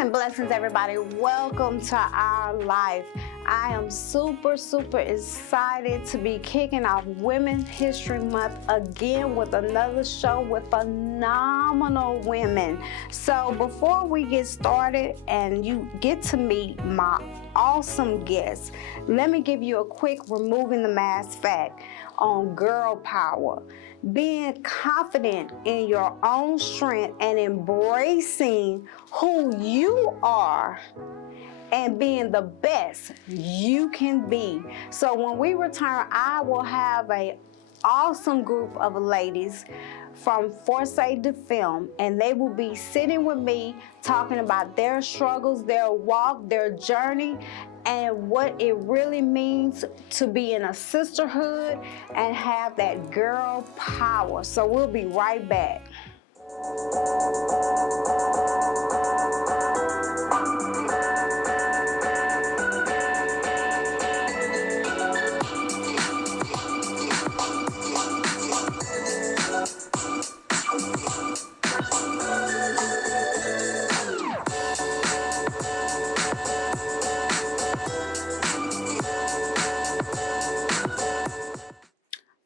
and blessings, everybody. Welcome to our life. I am super excited to be kicking off Women's History Month again with another show with phenomenal women. So before we get started and you get to meet my awesome guests, let me give you a quick removing the mask fact on girl power. Being confident in your own strength and embracing who you are and being the best you can be. So when we return, I will have an awesome group of ladies from Foresight to Film, and they will be sitting with me talking about their struggles, their walk, their journey, and what it really means to be in a sisterhood and have that girl power. So we'll be right back.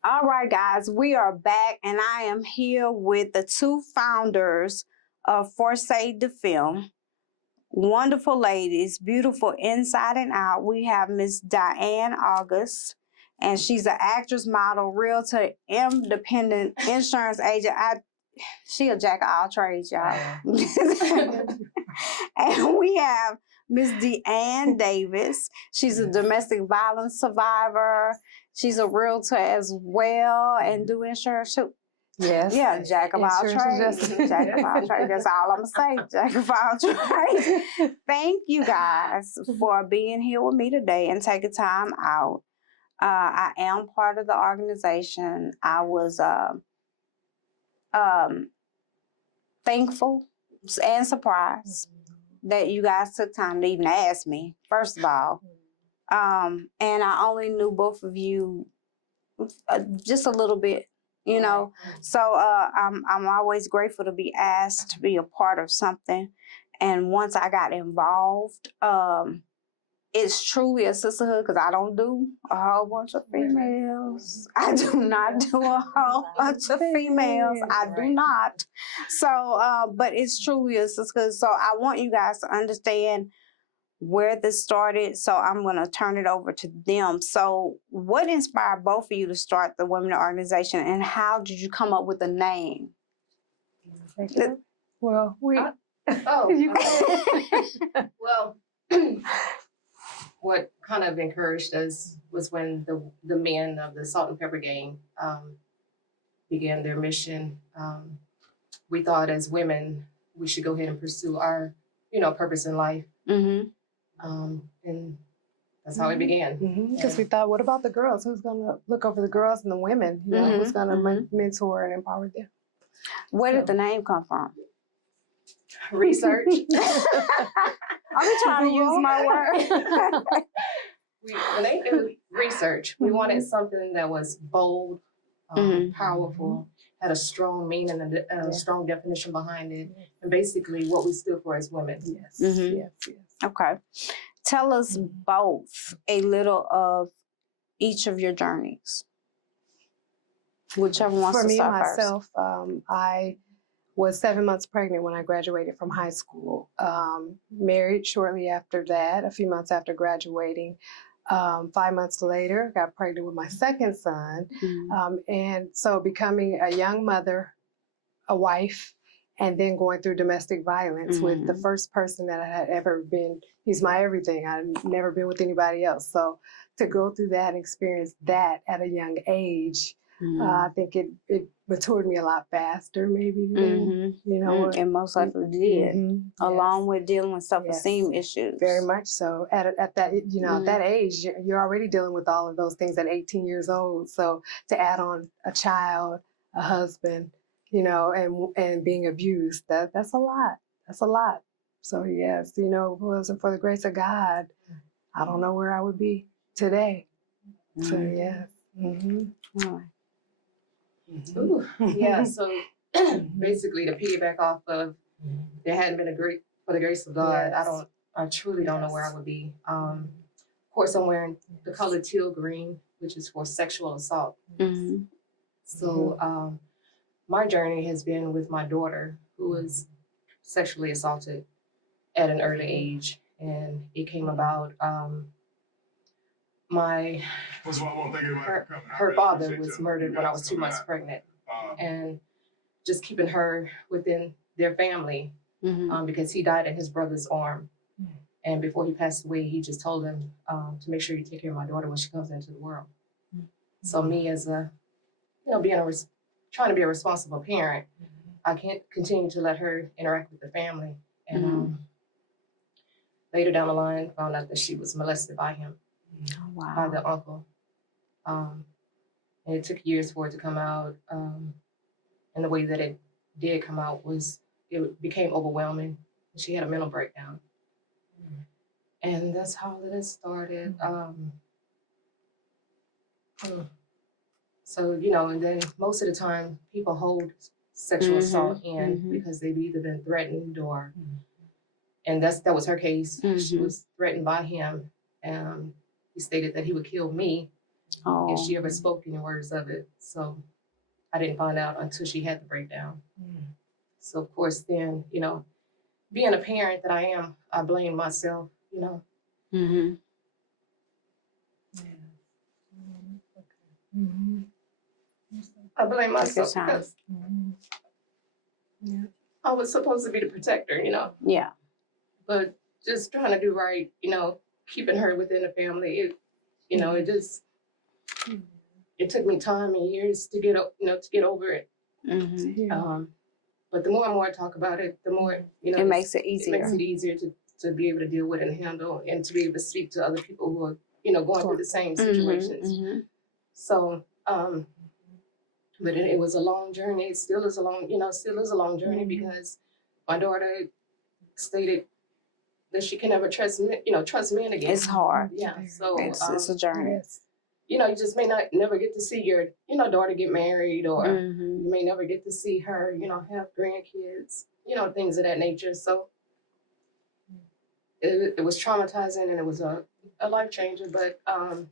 All right, guys, we are back, and I am here with the two founders of Foresight to Film. Wonderful ladies, beautiful inside and out. We have Miss Diane August, and she's an actress, model, realtor, independent insurance agent. She a jack of all trades, y'all. And we have Miss Deanne Davis. She's a domestic violence survivor. She's a realtor as well and do insurance too. Yes. Yeah, jack of all trades. Jack of all trades. That's all I'm saying. Jack of all trades. Thank you guys for being here with me today and taking time out. I am part of the organization. I was thankful and surprised that you guys took time to even ask me, first of all. And I only knew both of you just a little bit, you know. So I'm always grateful to be asked to be a part of something. And once I got involved, it's truly a sisterhood because I don't do a whole bunch of females. I do not do a whole bunch of females. I do not. So, but it's truly a sisterhood. So I want you guys to understand where this started. So I'm going to turn it over to them. So what inspired both of you to start the women organization, and how did you come up with the name? Well, well, what kind of encouraged us was when the men of the Salt and Pepper Gang began their mission. We thought as women, we should go ahead and pursue our, purpose in life. Mm-hmm. And that's how it began. Because we thought, what about the girls? Who's going to look over the girls and the women? Who's going to mentor and empower them? Where did the name come from? Research. I'm trying to use my word. When they do research, we wanted something that was bold, powerful, had a strong meaning and a strong definition behind it, and basically what we stood for as women. Yes. Mm-hmm. Yes. Okay. Tell us both a little of each of your journeys. Whichever wants to start first. For me, myself, I was 7 months pregnant when I graduated from high school. Married shortly after that, a few months after graduating. 5 months later, got pregnant with my second son. And so becoming a young mother, a wife, and then going through domestic violence with the first person that I had ever been. He's my everything. I've never been with anybody else. So to go through that and experience that at a young age, I think it matured me a lot faster, maybe. Than, and most likely did, along with dealing with self-esteem issues. Very much so. At that, at that age, you're already dealing with all of those things at 18 years old. So to add on a child, a husband, and being abused, that's a lot. That's a lot. So yes, if it wasn't for the grace of God, I don't know where I would be today. So yes. Yeah, so basically to piggyback off of, there hadn't been a great for the grace of God, Yes. I truly don't know where I would be. Of course, I'm wearing the color teal green, which is for sexual assault. Mhm. So my journey has been with my daughter, who was sexually assaulted at an early age, and it came about. Her father was murdered when I was 2 months pregnant, and just keeping her within their family Mhm. because he died in his brother's arm. And before he passed away, he just told him to make sure you take care of my daughter when she comes into the world. So me as a, being trying to be a responsible parent, I can't continue to let her interact with the family. And later down the line, found out that she was molested by him, by the uncle. And it took years for it to come out. And the way that it did come out was it became overwhelming. She had a mental breakdown. And that's how it started. So, and then most of the time people hold sexual assault in because they've either been threatened or, and that was her case. She was threatened by him. He stated that he would kill me if she ever spoke any words of it. So I didn't find out until she had the breakdown. So of course then, being a parent that I am, I blame myself, Mhm. I blame Take your myself time. because I was supposed to be the protector, Yeah. but just trying to do right, keeping her within the family, it just, it took me time and years to get, to get over it. Mhm. But the more and more I talk about it, the more, It makes it it easier. makes it easier to be able to deal with and handle and to be able to speak to other people who are, going through the same situations. So, but it was a long journey. It still is a long, journey because my daughter stated that she can never trust men again. It's hard. Yeah. So It's a journey. you just may not never get to see your, daughter get married, or you may never get to see her, have grandkids, things of that nature. So it was traumatizing and it was a life changer, but by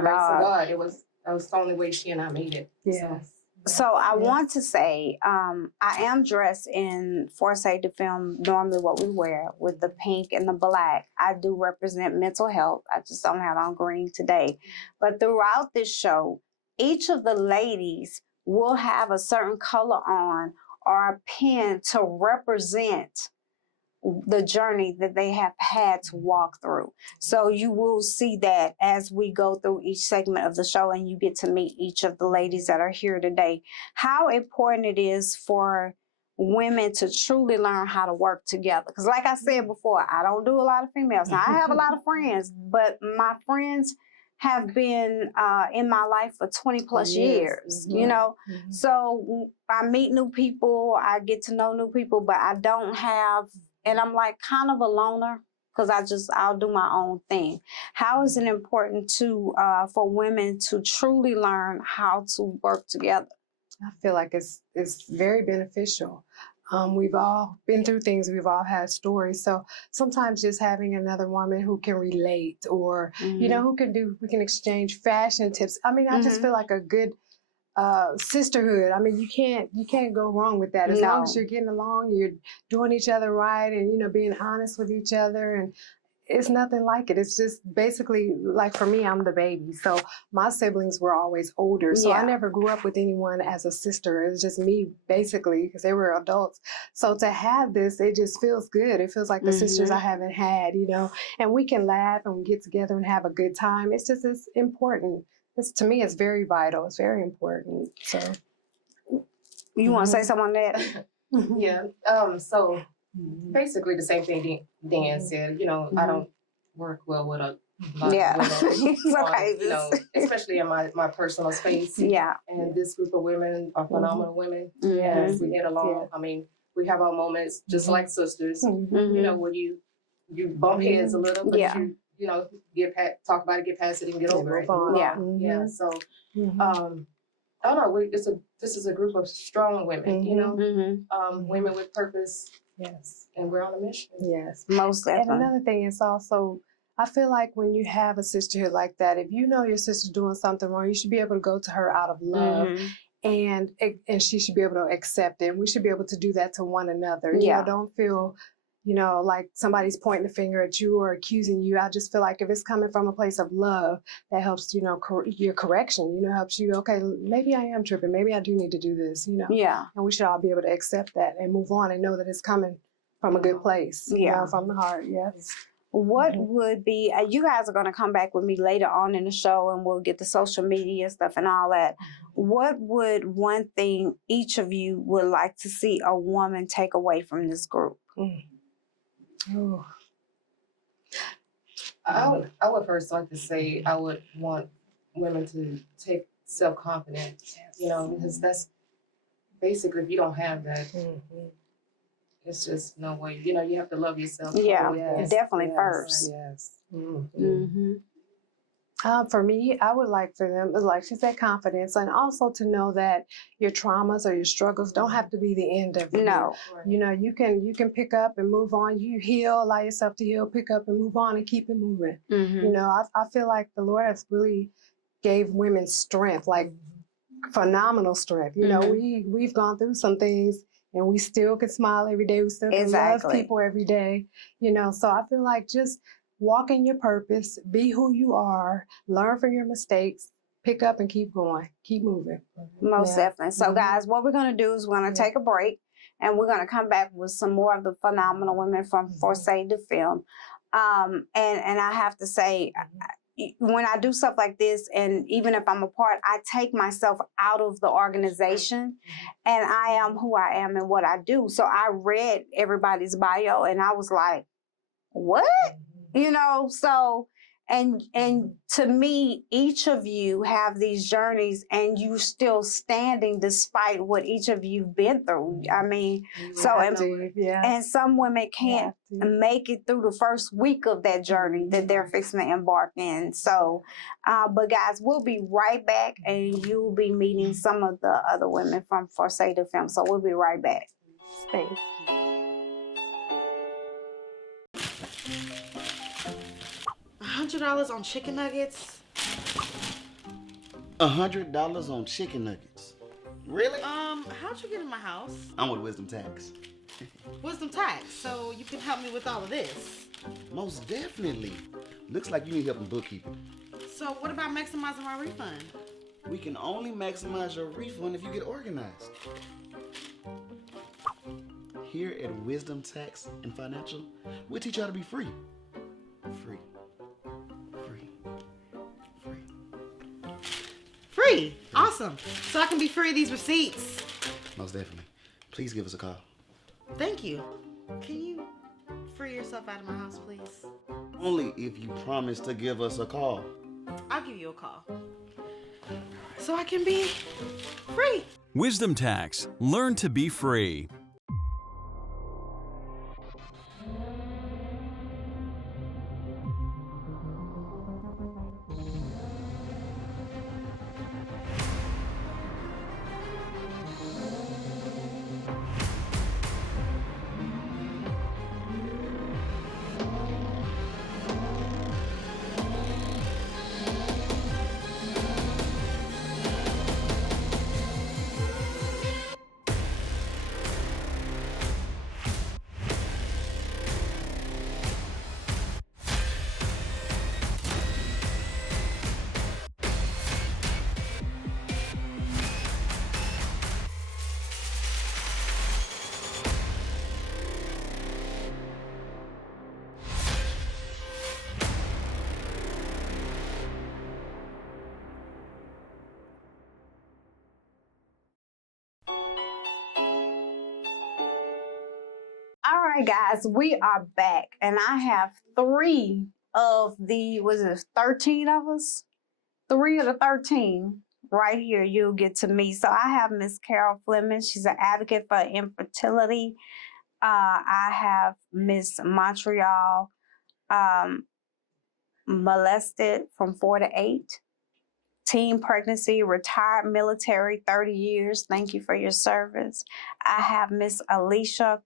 the grace of God, that was the only way she and I made it. Yes. So I want to say, I am dressed in for safety film, normally what we wear with the pink and the black. I do represent mental health. I just don't have on green today. But throughout this show, each of the ladies will have a certain color on or a pin to represent the journey that they have had to walk through. So you will see that as we go through each segment of the show and you get to meet each of the ladies that are here today, how important it is for women to truly learn how to work together. Because like I said before, I don't do a lot of females. Now I have a lot of friends, but my friends have been in my life for 20 plus years, So I meet new people, I get to know new people, but I don't have, and I'm like kind of a loner because I'll do my own thing. How is it important for women to truly learn how to work together? I feel like it's very beneficial. We've all been through things. We've all had stories. So sometimes just having another woman who can relate, or we can exchange fashion tips. I mean, I just feel like a good sisterhood. I mean, you can't go wrong with that. As long as you're getting along, you're doing each other right, and being honest with each other, and it's nothing like it. It's just basically like, for me, I'm the baby. So my siblings were always older. So I never grew up with anyone as a sister. It was just me, basically, because they were adults. So to have this, it just feels good. It feels like the sisters I haven't had, and we can laugh and we get together and have a good time. It's important. To me, it's very vital. It's very important. So you want to say something on that? Yeah. So basically the same thing Dan said. I don't work well with a lot of women. It's okay. Especially in my personal space. Yeah. And this group of women are phenomenal women. Yes, we get along. I mean, we have our moments just like sisters. Where you bump heads a little, but you talk about it, get past it, and get over it. Yeah. So, I don't know. This is a group of strong women. Women with purpose. Yes. and we're on a mission. Yes. Most And definitely. another thing is also, I feel like when you have a sisterhood like that, if you know your sister's doing something wrong, you should be able to go to her out of love, Mhm. and she should be able to accept it. We should be able to do that to one another. Yeah. Don't feel, like somebody's pointing the finger at you or accusing you. I just feel like if it's coming from a place of love, that helps, your correction, helps you, okay, maybe I am tripping. Maybe I do need to do this, Yeah. and we should all be able to accept that and move on and know that it's coming from a good place, Yeah. from the heart. Yes. What Mhm. would be, you guys are going to come back with me later on in the show and we'll get the social media stuff and all that. What would one thing each of you would like to see a woman take away from this group? Ooh. I would first like to say I would want women to take self-confidence, because that's basically, if you don't have that, Mhm. it's just no way. You have to love yourself. Yeah, always. Yes, definitely yes, first. Yes. Mhm. Mm-hmm. For me, I would like for them, like she said, confidence, and also to know that your traumas or your struggles don't have to be the end of you. No. You can pick up and move on. You heal, allow yourself to heal, pick up and move on, and keep it moving. Mm-hmm. I feel like the Lord has really gave women strength, like phenomenal strength. We've gone through some things, and we still can smile every day. We still can love Exactly. people every day. So I feel like just walk in your purpose, be who you are, learn from your mistakes, pick up and keep going, keep moving. Most Yeah. definitely. So, guys, what we're going to do is we're going to take a break and we're going to come back with some more of the phenomenal women from Forsay the Film. And I have to say, when I do stuff like this, and even if I'm a part, I take myself out of the organization and I am who I am and what I do. So I read everybody's bio and I was like, what? So and to me, each of you have these journeys and you still standing despite what each of you've been through. I mean, and some women can't make it through the first week of that journey that they're fixing to embark in. So, but guys, we'll be right back and you'll be meeting some of the other women from Forsay the Film. So we'll be right back. Thank you. $100 on chicken nuggets? $100 on chicken nuggets. Really? How'd you get in my house? I'm with Wisdom Tax. Wisdom tax, so you can help me with all of this. Most definitely. Looks like you need help in bookkeeping. So what about maximizing my refund? We can only maximize your refund if you get organized. Here at Wisdom Tax and Financial, we teach you how to be free. Free. Free. Free. Free! Awesome. So I can be free of these receipts. Most definitely. Please give us a call. Thank you. Can you free yourself out of my house, please? Only if you promise to give us a call. I'll give you a call. So I can be free. Wisdom Tax. Learn to be free. All right, guys, we are back, and I have 3 of the, 13 of us? 3 of the 13 right here you'll get to meet. So I have Miss Carol Fleming. She's an advocate for infertility. I have Miss Montreal Molested from 4 to 8. Teen pregnancy, retired military, 30 years. Thank you for your service. I have Miss Alicia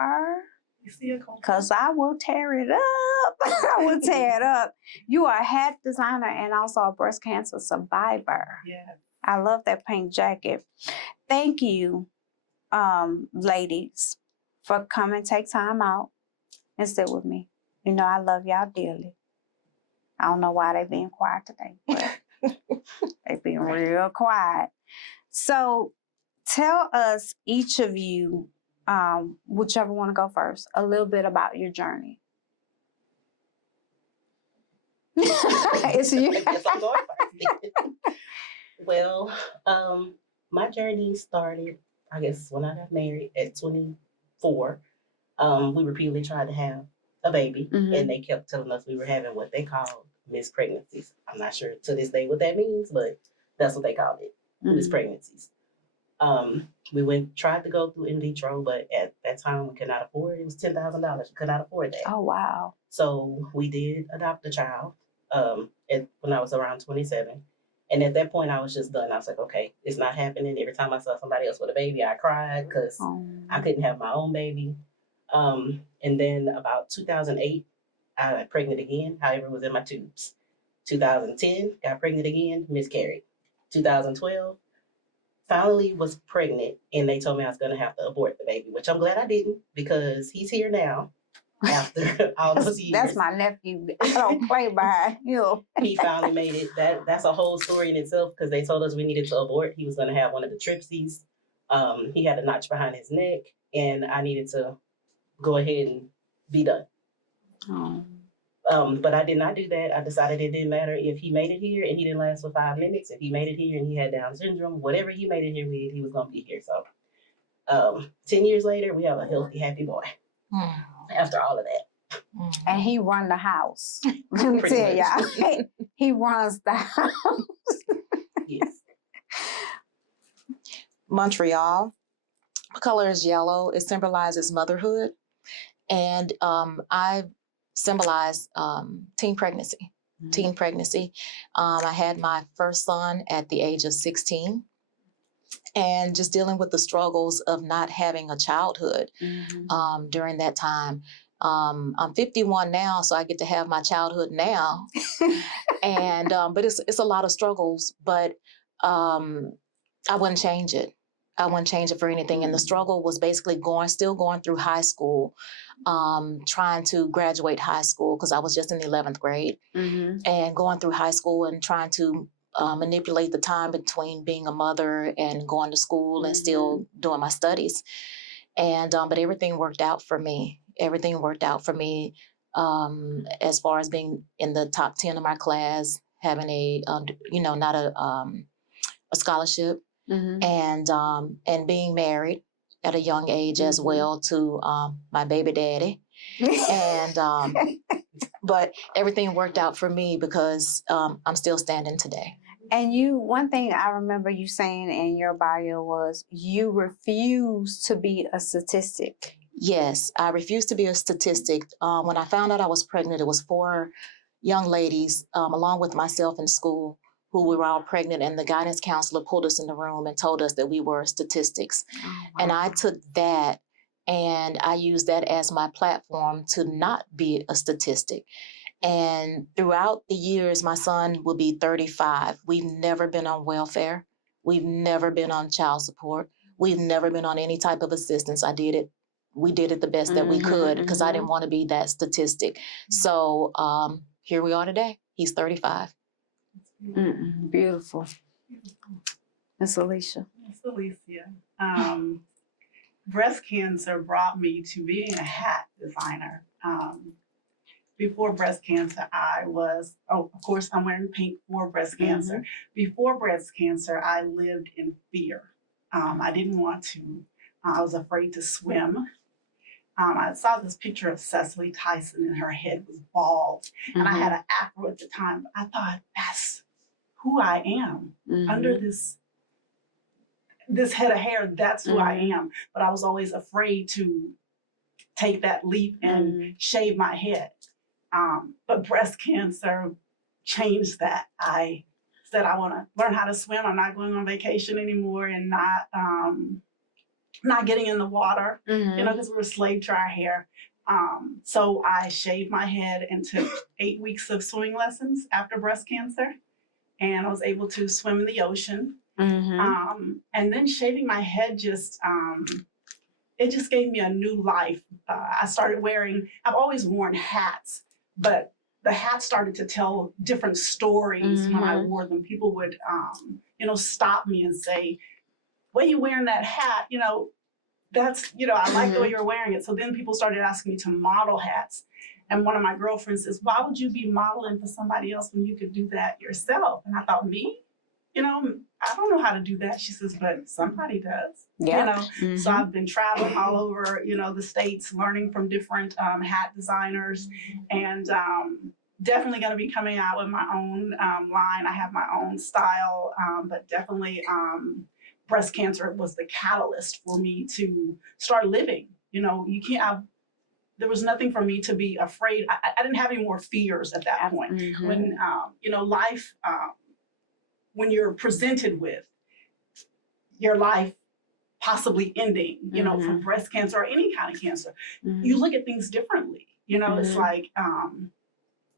fur? You see a cold? Because I will tear it up. I will tear it up. You are a hat designer and also a breast cancer survivor. Yeah. I love that pink jacket. Thank you, ladies, for coming, take time out and sit with me. You know, I love y'all dearly. I don't know why they being quiet today, but they being real quiet. So tell us, each of you, whichever want to go first, a little bit about your journey. It's you. Yes, I'm going first. Well, my journey started, I guess, when I got married at 24. We repeatedly tried to have a baby, and they kept telling us we were having what they called missed pregnancies. I'm not sure to this day what that means, but that's what they called it, missed pregnancies. We tried to go through in vitro, but at that time we could not afford it. It was $10,000. We could not afford that. Oh, wow. So we did adopt a child when I was around 27. And at that point, I was just done. I was like, okay, it's not happening. Every time I saw somebody else with a baby, I cried because I couldn't have my own baby. And then about 2008, I got pregnant again. However, it was in my tubes. 2010, got pregnant again, miscarried. 2012, finally was pregnant, and they told me I was going to have to abort the baby, which I'm glad I didn't, because he's here now after all those years. That's my nephew. I don't play by you. He finally made it. That's a whole story in itself, because they told us we needed to abort. He was going to have one of the tripsies. He had a notch behind his neck, and I needed to go ahead and be done. But I did not do that. I decided it didn't matter if he made it here and he didn't last for 5 minutes. If he made it here and he had Down syndrome, whatever he made it here with, he was going to be here. So 10 years later, we have a healthy, happy boy after all of that. And he run the house. Let me tell y'all. He runs the house. Yes. Montreal. My color is yellow. It symbolizes motherhood. And I symbolize teen pregnancy. Teen pregnancy. I had my first son at the age of 16. And just dealing with the struggles of not having a childhood during that time. I'm 51 now, so I get to have my childhood now. And but it's a lot of struggles, but I wouldn't change it. I wouldn't change it for anything. And the struggle was basically still going through high school, trying to graduate high school, because I was just in the 11th grade, and going through high school and trying to manipulate the time between being a mother and going to school and still doing my studies. And but everything worked out for me. Everything worked out for me as far as being in the top 10 of my class, having a not a scholarship, and being married at a young age as well to my baby daddy. And but everything worked out for me because I'm still standing today. And one thing I remember you saying in your bio was you refuse to be a statistic. Yes, I refused to be a statistic. When I found out I was pregnant, it was 4 young ladies, along with myself in school, who we were all pregnant, and the guidance counselor pulled us in the room and told us that we were statistics. Oh, wow. And I took that and I used that as my platform to not be a statistic. And throughout the years, my son will be 35. We've never been on welfare. We've never been on child support. We've never been on any type of assistance. We did it the best that we could, because I didn't want to be that statistic. So here we are today. He's 35. Beautiful. Miss Alicia. Miss Alicia. Breast cancer brought me to being a hat designer. Before breast cancer, of course, I'm wearing pink for breast cancer. Before breast cancer, I lived in fear. I didn't want to. I was afraid to swim. I saw this picture of Cecily Tyson, and her head was bald. And I had an afro at the time. I thought, that's who I am. Under this head of hair, that's who I am. But I was always afraid to take that leap and shave my head. But breast cancer changed that. I said, I want to learn how to swim. I'm not going on vacation anymore and not not getting in the water, Mhm. you know, because we were slave to our hair. So I shaved my head and took 8 weeks of swimming lessons after breast cancer. And I was able to swim in the ocean. And then shaving my head it just gave me a new life. I started I've always worn hats, but the hats started to tell different stories when I wore them. People would, stop me and say, "Why are you wearing that hat? You know, that's, I like the way you're wearing it." So then people started asking me to model hats. And one of my girlfriends says, "Why would you be modeling for somebody else when you could do that yourself?" And I thought, me? I don't know how to do that. She says, "But somebody does." Yeah. So I've been traveling all over, the States, learning from different hat designers, and definitely going to be coming out with my own line. I have my own style, but definitely breast cancer was the catalyst for me to start living. There was nothing for me to be afraid. I didn't have any more fears at that point. When, life, when you're presented with your life possibly ending, from breast cancer or any kind of cancer, you look at things differently. It's like,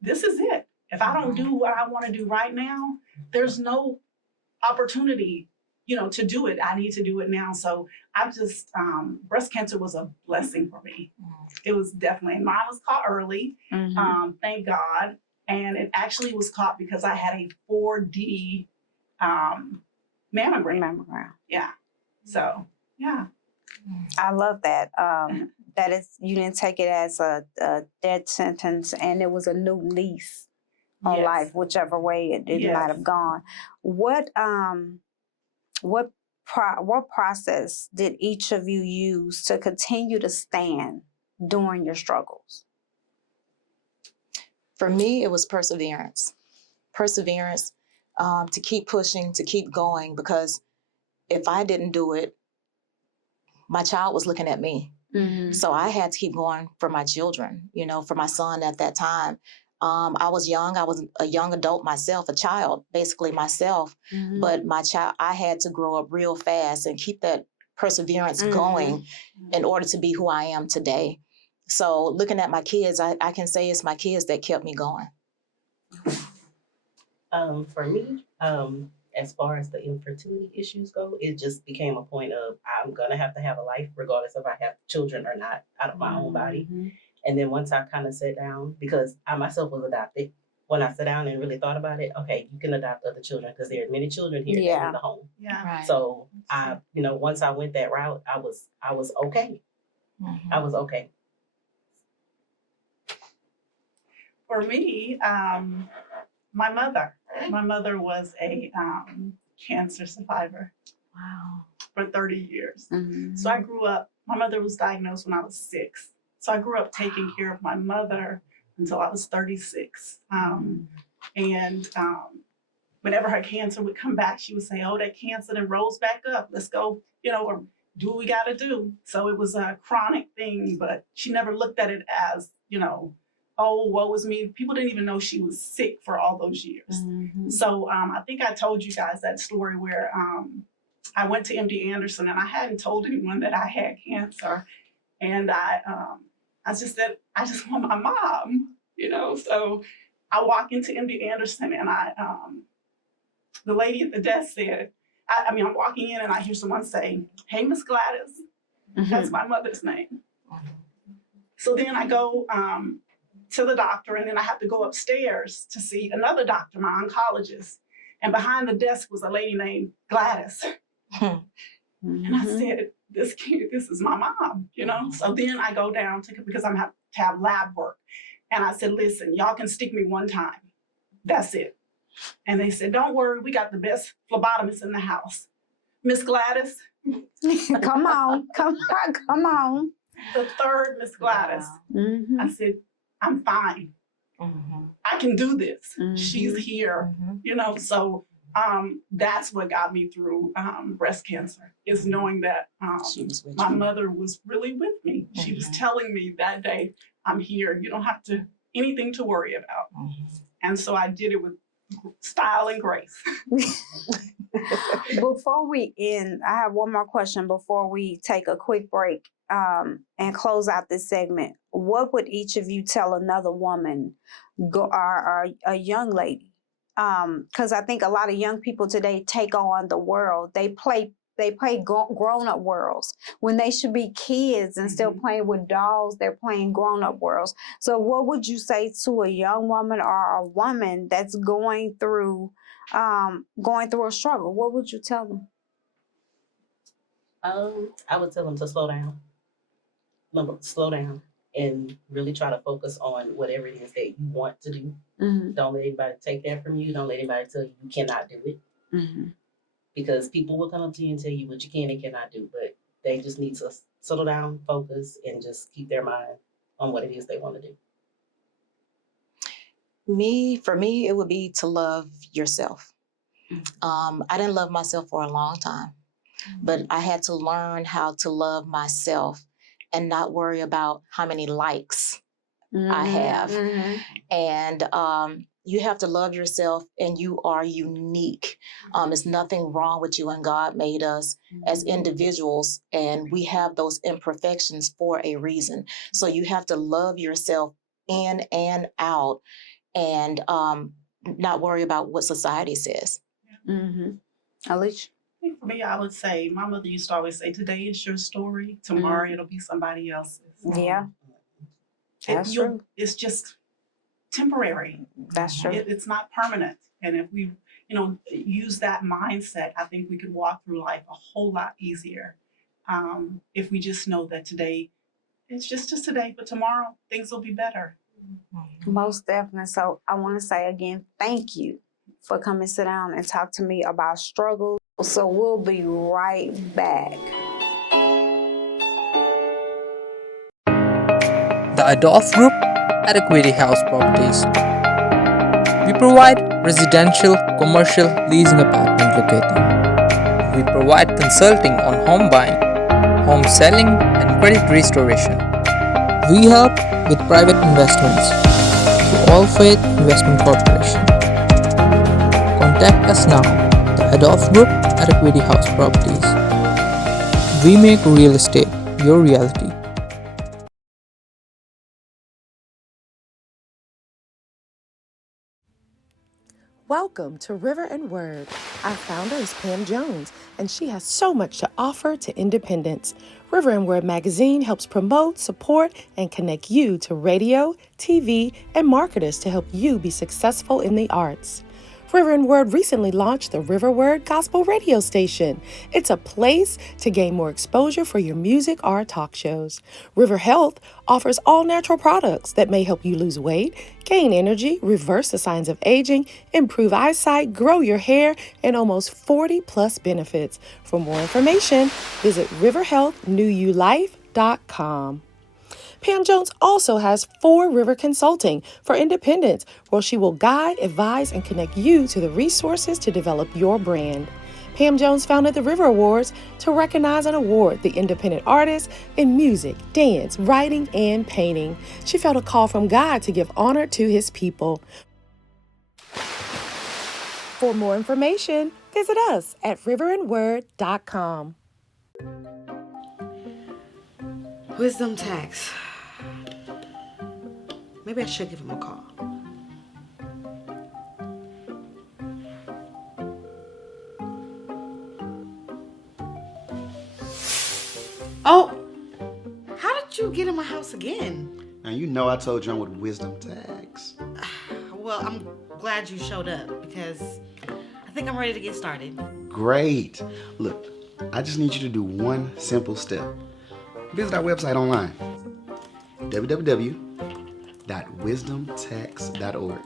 this is it. If I don't do what I want to do right now, there's no opportunity, to do it. I need to do it now. So I've just, breast cancer was a blessing for me. It was definitely, and mine was caught early, thank God. And it actually was caught because I had a 4D mammogram. Yeah. So, yeah. I love that. That is, you didn't take it as a death sentence, and it was a new lease on Yes. life, whichever way it might have gone. What process did each of you use to continue to stand during your struggles? For me, it was perseverance. Perseverance, to keep pushing, to keep going, because if I didn't do it, my child was looking at me. So I had to keep going for my children, for my son at that time. I was young. I was a young adult myself, a child, basically myself. But I had to grow up real fast and keep that perseverance going in order to be who I am today. So looking at my kids, I can say it's my kids that kept me going. For me, as far as the infertility issues go, it just became a point of I'm gonna have to have a life regardless if I have children or not out of my own body. And then once I kind of sat down, because I myself was adopted, when I sat down and really thought about it, okay, you can adopt other children because there are many children here that need a home. Yeah. Right. So once I went that route, I was okay. I was okay. For me, my mother was a cancer survivor. Wow. For 30 years. So I grew up, my mother was diagnosed when I was 6. So I grew up taking care of my mother until I was 36. And whenever her cancer would come back, she would say, "Oh, that cancer then rose back up. Let's go, or do what we got to do." So it was a chronic thing, but she never looked at it as, "Oh, woe is me." People didn't even know she was sick for all those years. So I think I told you guys that story where I went to MD Anderson and I hadn't told anyone that I had cancer. And I just said, "I just want my mom," So I walk into MD Anderson and the lady at the desk said, I'm walking in and I hear someone say, "Hey, Miss Gladys." That's my mother's name. So then I go to the doctor, and then I have to go upstairs to see another doctor, my oncologist. And behind the desk was a lady named Gladys. And I said, this is my mom, So then I go down because I have to have lab work. And I said, "Listen, y'all can stick me one time. That's it." And they said, "Don't worry, we got the best phlebotomist in the house. Miss Gladys." Come on. The third Miss Gladys. I said, "I'm fine. I can do this. She's here," So that's what got me through breast cancer, is knowing that my mother was really with me. She was telling me that day, "I'm here. You don't have anything to worry about." And so I did it with style and grace. Before we end, I have one more question before we take a quick break and close out this segment. What would each of you tell another woman, or a young lady? Because I think a lot of young people today take on the world. They play grown-up worlds when they should be kids and still playing with dolls. They're playing grown-up worlds. So what would you say to a young woman or a woman that's going through a struggle? What would you tell them? I would tell them to slow down. Slow down and really try to focus on whatever it is that you want to do. Don't let anybody take that from you. Don't let anybody tell you you cannot do it. Because people will come up to you and tell you what you can and cannot do, but they just need to settle down, focus, and just keep their mind on what it is they want to do. For me, it would be to love yourself. I didn't love myself for a long time, but I had to learn how to love myself and not worry about how many likes I have. And you have to love yourself, and you are unique. There's nothing wrong with you, and God made us as individuals, and we have those imperfections for a reason. So you have to love yourself in and out, and not worry about what society says. Alicia? I think for me, I would say, my mother used to always say, today is your story, tomorrow it'll be somebody else's. Yeah. That's true. It's just temporary. That's true. It's not permanent. And if we, use that mindset, I think we could walk through life a whole lot easier. If we just know that today, it's just today, but tomorrow things will be better. Most definitely. So I want to say again, thank you for coming sit down and talk to me about struggles. So we'll be right back. The Adolph Group at Equity House Properties. We provide residential, commercial leasing apartment locating. We provide consulting on home buying, home selling, and credit restoration. We help with private investments through All Faith Investment Corporation. Contact us now, the Adolph Group at Equity House Properties. We make real estate your reality. Welcome to River and Word. Our founder is Pam Jones, and she has so much to offer to independents. River and Word magazine helps promote, support, and connect you to radio, TV, and marketers to help you be successful in the arts. River and Word recently launched the River Word Gospel Radio Station. It's a place to gain more exposure for your music or talk shows. River Health offers all natural products that may help you lose weight, gain energy, reverse the signs of aging, improve eyesight, grow your hair, and almost 40 plus benefits. For more information, visit riverhealthnewulife.com. Pam Jones also has 4 River Consulting for independents, where she will guide, advise, and connect you to the resources to develop your brand. Pam Jones founded the River Awards to recognize and award the independent artists in music, dance, writing, and painting. She felt a call from God to give honor to his people. For more information, visit us at riverandword.com. Wisdom Tax. Maybe I should give him a call. Oh, how did you get in my house again? Now you know I told you I'm with Wisdom Tax. Well, I'm glad you showed up because I think I'm ready to get started. Great. Look, I just need you to do one simple step. Visit our website online, www.wisdomtax.org.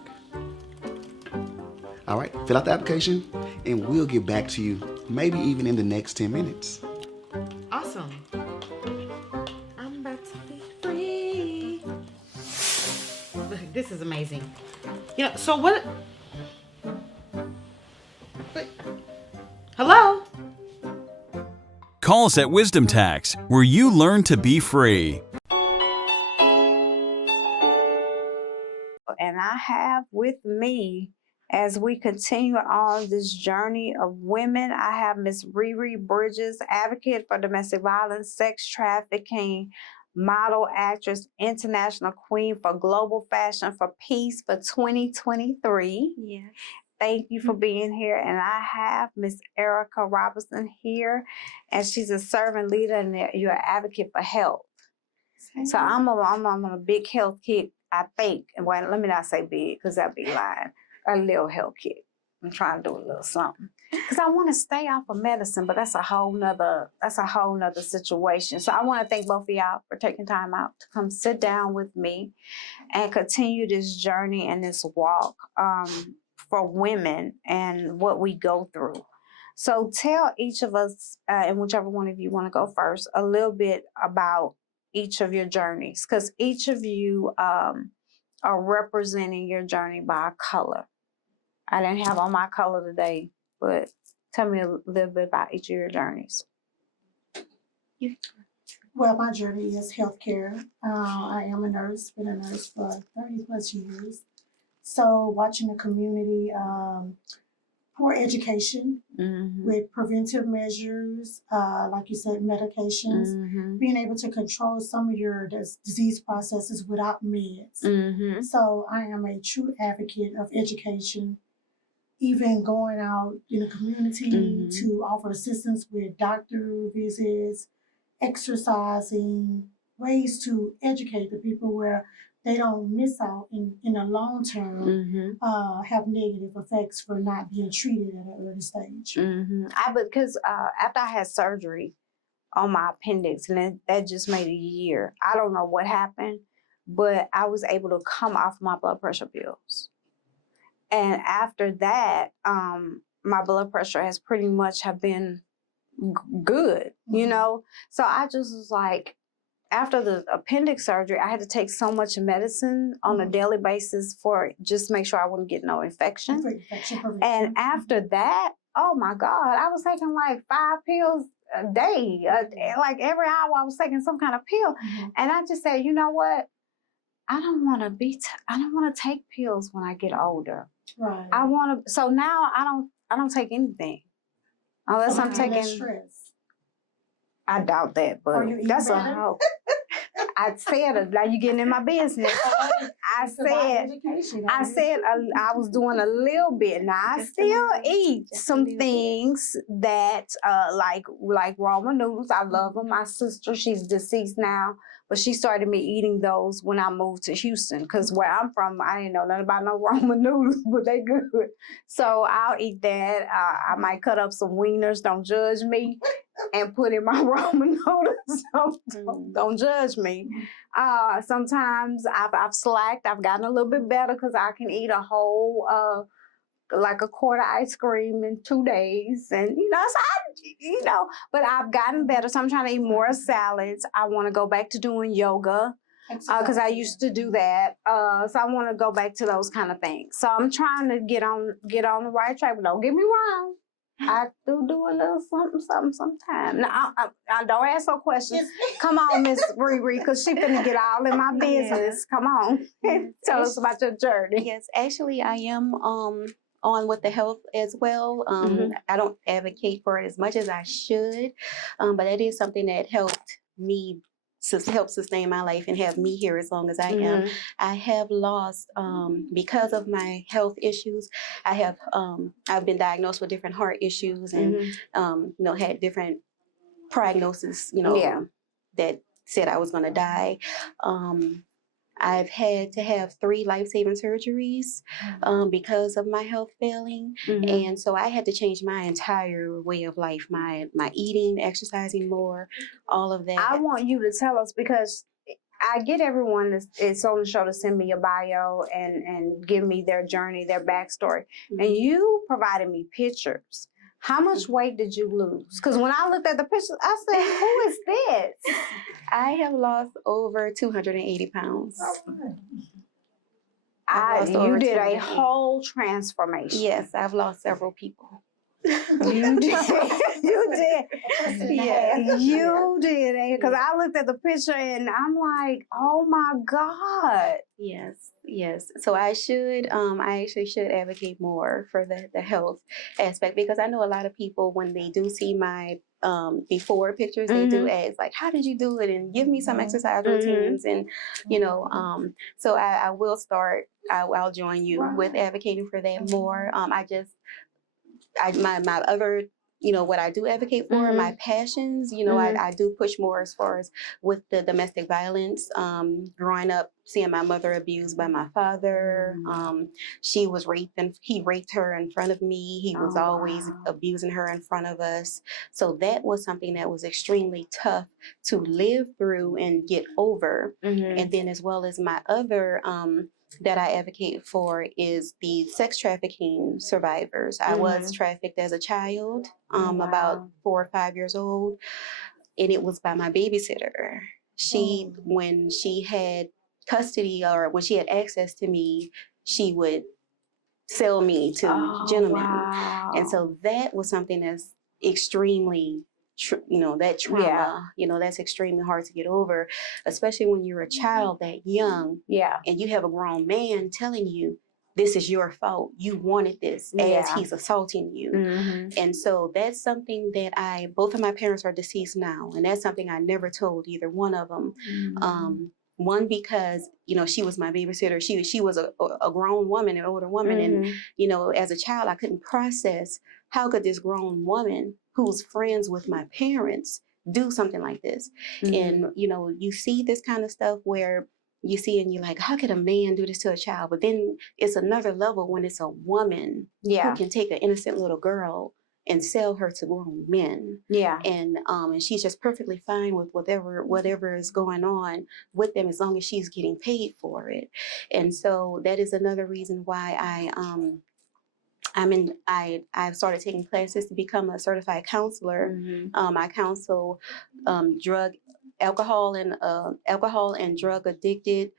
All right, fill out the application and we'll get back to you, maybe even in the next 10 minutes. Awesome. I'm about to be free. Look, this is amazing. So what? Wait. Hello? Call us at Wisdom Tax, where you learn to be free. And I have with me As we continue on this journey of women, I have Miss Riri Bridges, advocate for domestic violence, sex trafficking, model, actress, international queen for global fashion for peace for 2023. Yes. Thank you for being here. And I have Miss Erica Robinson here, and she's a servant leader and you're an advocate for health. So I'm on a big health kick, I think. Well, let me not say big because that'd be lying. A little health kick. I'm trying to do a little something. Because I want to stay off of medicine, but that's a whole nother situation. So I want to thank both of y'all for taking time out to come sit down with me and continue this journey and this walk for women and what we go through. So tell each of us, and whichever one of you want to go first, a little bit about each of your journeys, because each of you are representing your journey by color. I didn't have on my color today, but tell me a little bit about each of your journeys. Well, my journey is healthcare. I am a nurse, been a nurse for 30 plus years. So watching the community, poor education with preventive measures, like you said, medications, being able to control some of your disease processes without meds. So I am a true advocate of education, even going out in the community to offer assistance with doctor visits, exercising, ways to educate the people where they don't miss out in the long term, have negative effects for not being treated at an early stage. Because after I had surgery on my appendix, and that just made a year, I don't know what happened, but I was able to come off my blood pressure pills. And after that, my blood pressure has pretty much have been good, you know? So I just was like, after the appendix surgery, I had to take so much medicine on a daily basis for just make sure I wouldn't get no infection. And after that, oh my God, I was taking like 5 pills a day. Like every hour I was taking some kind of pill. And I just said, you know what? I don't want to take pills when I get older. Right. So now I don't take anything. Unless I'm taking stress. I doubt that, but that's a hope. I said, now you getting in my business. I said I was doing a little bit. Now I still eat some things that like ramen noodles. I love them. My sister, she's deceased now, but she started me eating those when I moved to Houston. Because where I'm from, I didn't know nothing about no ramen noodles, but they good. So I'll eat that. I might cut up some wieners. Don't judge me. And put in my ramen noodles. Don't judge me. Sometimes I've slacked. I've gotten a little bit better because I can eat a whole like a quart of ice cream in 2 days, and but I've gotten better. So I'm trying to eat more salads. I want to go back to doing yoga because I used to do that. So I want to go back to those kind of things. So I'm trying to get on the right track. But don't get me wrong. I do a little something sometimes. Now, I don't ask no questions. Come on, Miss Riri, because she finna get all in my business. Come on. Tell us about your journey. Yes, actually, I am on with the health as well. I don't advocate for it as much as I should, but it is something that helped me help sustain my life and have me here as long as I am. I have lost, because of my health issues, I've been diagnosed with different heart issues and, had different prognosis, that said I was going to die. I've had to have 3 life-saving surgeries because of my health failing. And so I had to change my entire way of life, my eating, exercising more, all of that. I want you to tell us, because I get everyone that's on the show to send me a bio and give me their journey, their backstory. And you provided me pictures. How much weight did you lose? Because when I looked at the pictures, I said, who is this? I have lost over 280 pounds. You did a whole transformation. Yes, I've lost several people. You did. You did. Yeah, you did. Because I looked at the picture and I'm like, oh my God. Yes. So I actually should advocate more for the health aspect, because I know a lot of people, when they do see my before pictures, they do ask like, how did you do it? And give me some exercise routines. And, so I will start, I'll join you with advocating for that more. My other, what I do advocate for, my passions, I do push more as far as with the domestic violence. Growing up, seeing my mother abused by my father. She was raped and he raped her in front of me. He was always abusing her in front of us. So that was something that was extremely tough to live through and get over. And then, as well as my other, that I advocate for, is the sex trafficking survivors. I was trafficked as a child, about 4 or 5 years old, and it was by my babysitter. When she had custody, or when she had access to me, she would sell me to gentlemen. Wow. And so that was something that's extremely that trauma, that's extremely hard to get over, especially when you're a child that young, and you have a grown man telling you this is your fault, you wanted this, as he's assaulting you. And so that's something that both of my parents are deceased now, and that's something I never told either one of them. One, because she was my babysitter. She was a grown woman, an older woman, and as a child I couldn't process, how could this grown woman who's friends with my parents do something like this? And you see this kind of stuff where you see and you're like, how could a man do this to a child? But then it's another level when it's a woman who can take an innocent little girl and sell her to grown men. And she's just perfectly fine with whatever is going on with them, as long as she's getting paid for it. And so that is another reason why I've started taking classes to become a certified counselor. I counsel alcohol and drug addicted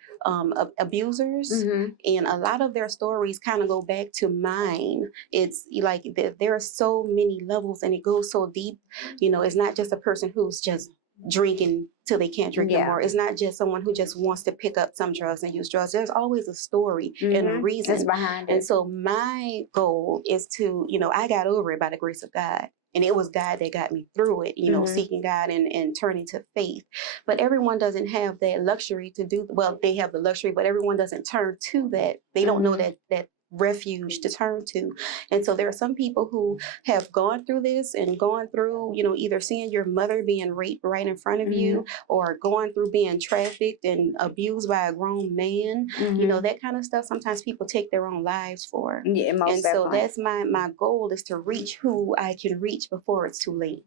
abusers, and a lot of their stories kind of go back to mine. It's like there are so many levels, and it goes so deep. It's not just a person who's just drinking till they can't drink anymore. It's not just someone who just wants to pick up some drugs and use drugs. There's always a story and a reason that's behind it. And so my goal is to, I got over it by the grace of God. And it was God that got me through it, seeking God and turning to faith. But everyone doesn't have that luxury to do, well, they have the luxury, but everyone doesn't turn to that. They don't know that refuge to turn to. And so there are some people who have gone through this and gone through, either seeing your mother being raped right in front of you, or going through being trafficked and abused by a grown man, that kind of stuff. Sometimes people take their own lives for. Yeah, most and definitely. So that's my goal, is to reach who I can reach before it's too late.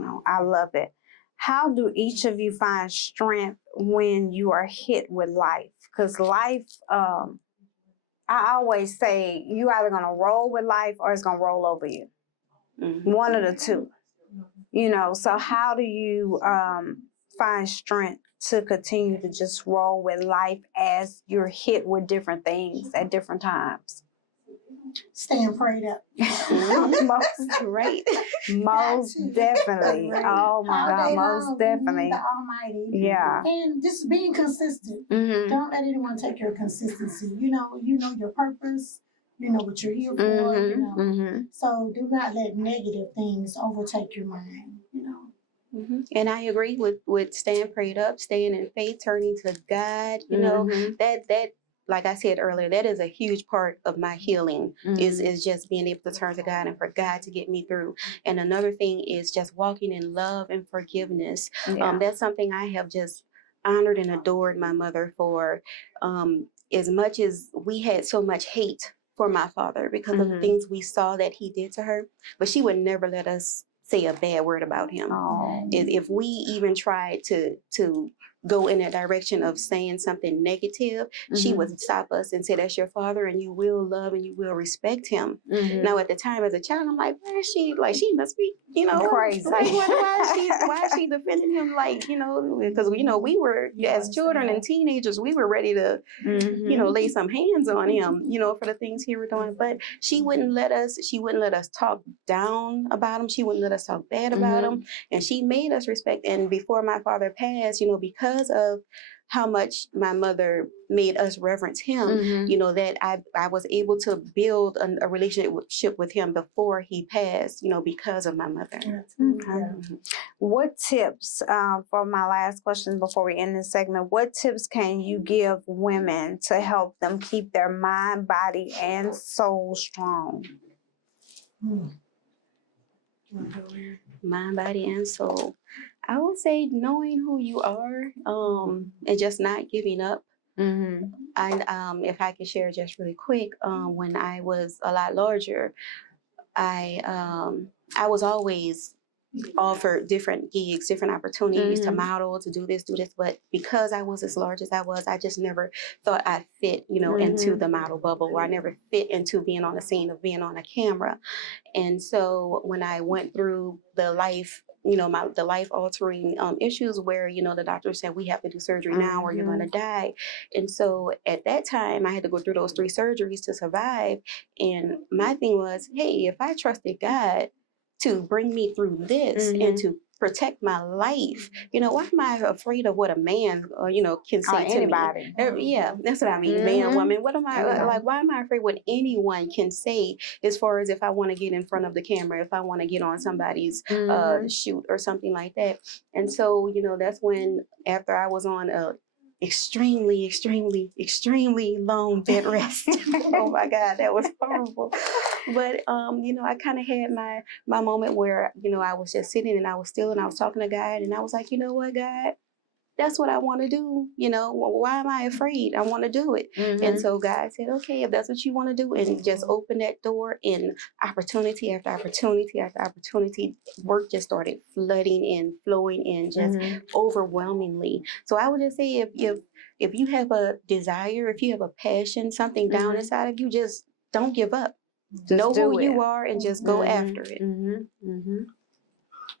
Oh, I love it. How do each of you find strength when you are hit with life? Because life, I always say, you either going to roll with life or it's going to roll over you. One of the two. So how do you find strength to continue to just roll with life as you're hit with different things at different times? Staying prayed up. Right. Most definitely. Oh my God, most definitely. The Almighty. Yeah. And just being consistent. Don't let anyone take your consistency. You know your purpose. You know what you're here for. So do not let negative things overtake your mind. And I agree with staying prayed up, staying in faith, turning to God. That like I said earlier, that is a huge part of my healing, is just being able to turn to God and for God to get me through. And another thing is just walking in love and forgiveness. That's something I have just honored and adored my mother for. As much as we had so much hate for my father because of the things we saw that he did to her, but she would never let us say a bad word about him. If we even tried to go in that direction of saying something negative, she would stop us and say, "That's your father, and you will love and you will respect him." Now, at the time as a child, I'm like, "Why is she like? She must be, Crazy. Like, why is she defending him? Like, because we were as children and teenagers, we were ready to, lay some hands on him, for the things he were doing. But she wouldn't let us. She wouldn't let us talk down about him. She wouldn't let us talk bad about him, and she made us respect. And before my father passed, because of how much my mother made us reverence him, that I was able to build a relationship with him before he passed, because of my mother. What tips, for my last question before we end this segment, what tips can you give women to help them keep their mind, body, and soul strong? Mind, body, and soul. I would say knowing who you are, and just not giving up. And if I could share just really quick, when I was a lot larger, I was always offered different gigs, different opportunities to model, to do this, but because I was as large as I was, I just never thought I fit, into the model bubble, or I never fit into being on the scene of being on a camera. And so when I went through the life, the life-altering issues where, the doctor said, we have to do surgery now or you're going to die. And so at that time, I had to go through those 3 surgeries to survive. And my thing was, hey, if I trusted God to bring me through this and to protect my life, why am I afraid of what a man, can say to anybody? Me? Yeah, that's what I mean, man, woman. What am I, like, why am I afraid what anyone can say as far as if I want to get in front of the camera, if I want to get on somebody's shoot or something like that? And so, that's when, after I was on a extremely, extremely, extremely long bed rest. Oh my God, that was horrible. But I kind of had my moment where, I was just sitting and I was still and I was talking to God and I was like, you know what, God, that's what I want to do. Why am I afraid? I want to do it. And so God said, okay, if that's what you want to do, and just open that door, and opportunity after opportunity after opportunity, work just started flooding in, flowing in, just overwhelmingly. So I would just say, if you have a desire, if you have a passion, something down inside of you, just don't give up. Know who you are and just go after it.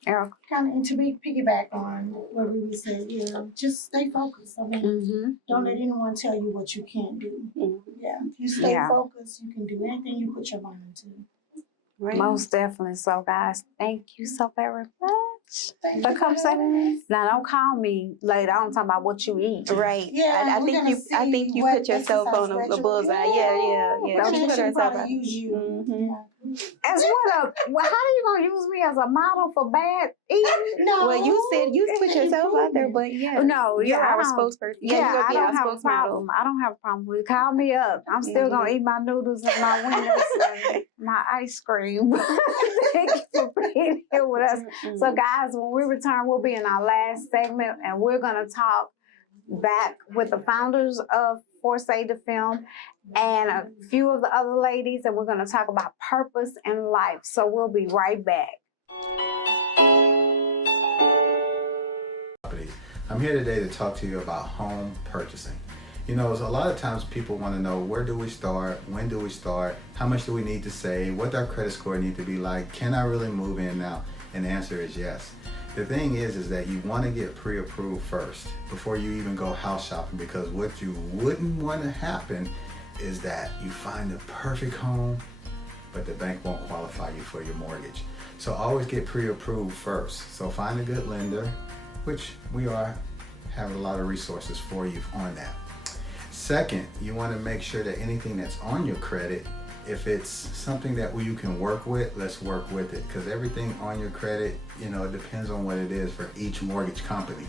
Erica. And to piggyback on what Ruby said, just stay focused. I mean, don't let anyone tell you what you can't do. Yeah, if you stay focused, you can do anything you put your mind to. Right. Most definitely. So, guys, thank you so very much for coming. Now, don't call me later. I don't talk about what you eat. Right. Yeah. I think you put yourself on the bullseye. Yeah. Don't you put yourself on. Use you. As what how are you gonna use me as a model for bad eating? No. Well, you said you put yourself out there, but you're our spokesperson. Yeah, I don't have a problem. I don't have a problem with it. Call me up. I'm still gonna eat my noodles and my wings and my ice cream. Thank you for being here with us. So, guys, when we return, we'll be in our last segment, and we're gonna talk back with the founders of Foresight to Film and a few of the other ladies, and we're going to talk about purpose in life. So we'll be right back. I'm here today to talk to you about home purchasing. A lot of times people want to know, where do we start? When do we start? How much do we need to save? What does our credit score need to be like? Can I really move in now? And the answer is yes. The thing is that you want to get pre-approved first before you even go house shopping, because what you wouldn't want to happen is that you find the perfect home, but the bank won't qualify you for your mortgage. So always get pre-approved first. So find a good lender, which we have a lot of resources for you on that. Second, you want to make sure that anything that's on your credit, if it's something that you can work with, let's work with it, because everything on your credit, it depends on what it is for each mortgage company.